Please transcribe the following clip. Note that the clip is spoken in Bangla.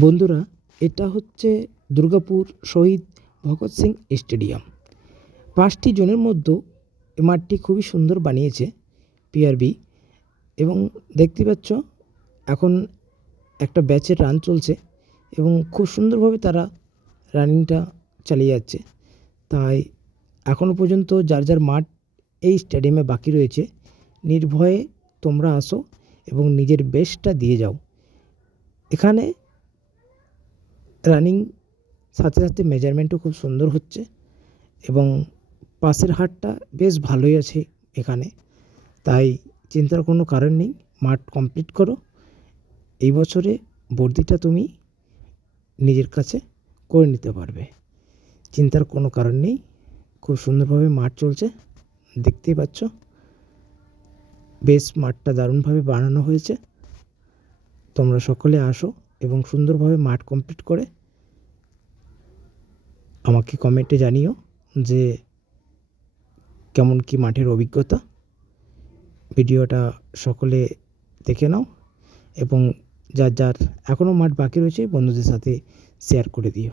বন্ধুরা, এটা হচ্ছে দুর্গাপুর শহীদ ভগৎ সিং স্টেডিয়াম। ৫টি জোনের মধ্যে এই মাঠটি খুবই সুন্দর বানিয়েছে পিআরবি। এবং দেখতে পাচ্ছ এখন একটা ব্যাচের রান চলছে এবং খুব সুন্দরভাবে তারা রানিংটা চালিয়ে যাচ্ছে। তাই এখনও পর্যন্ত যার যার মাঠ এই স্টেডিয়ামে বাকি রয়েছে, নির্ভয়ে তোমরা আসো এবং নিজের বেস্টটা দিয়ে যাও। এখানে রানিং সাথে সাথে মেজারমেন্টও খুব সুন্দর হচ্ছে এবং পাসের হারটা বেশ ভালোই আছে এখানে। তাই চিন্তার কোনো কারণ নেই, মাঠ কমপ্লিট করো। এই বছরে বর্ধিটা তুমি নিজের কাছে করে নিতে পারবে, চিন্তার কোনো কারণ নেই। খুব সুন্দরভাবে মাঠ চলছে, দেখতেই পাচ্ছ। বেশ মাঠটা দারুণভাবে বানানো হয়েছে। তোমরা সকলে আসো এবং সুন্দরভাবে মাঠ কমপ্লিট করে আমাকে কমেন্টে জানিও যে কেমন কি মাঠের অভিজ্ঞতা। ভিডিওটা সকলে দেখে নাও এবং যার যার এখনও মাঠ বাকি রয়েছে বন্ধুদের সাথে শেয়ার করে দিও।